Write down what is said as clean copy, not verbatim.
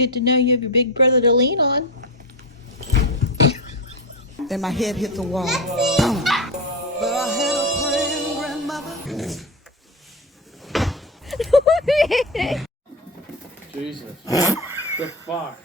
good to know you have your big brother to lean on. Then my head hit the wall. Boom. But I had a praying grandmother. Jesus. The fuck?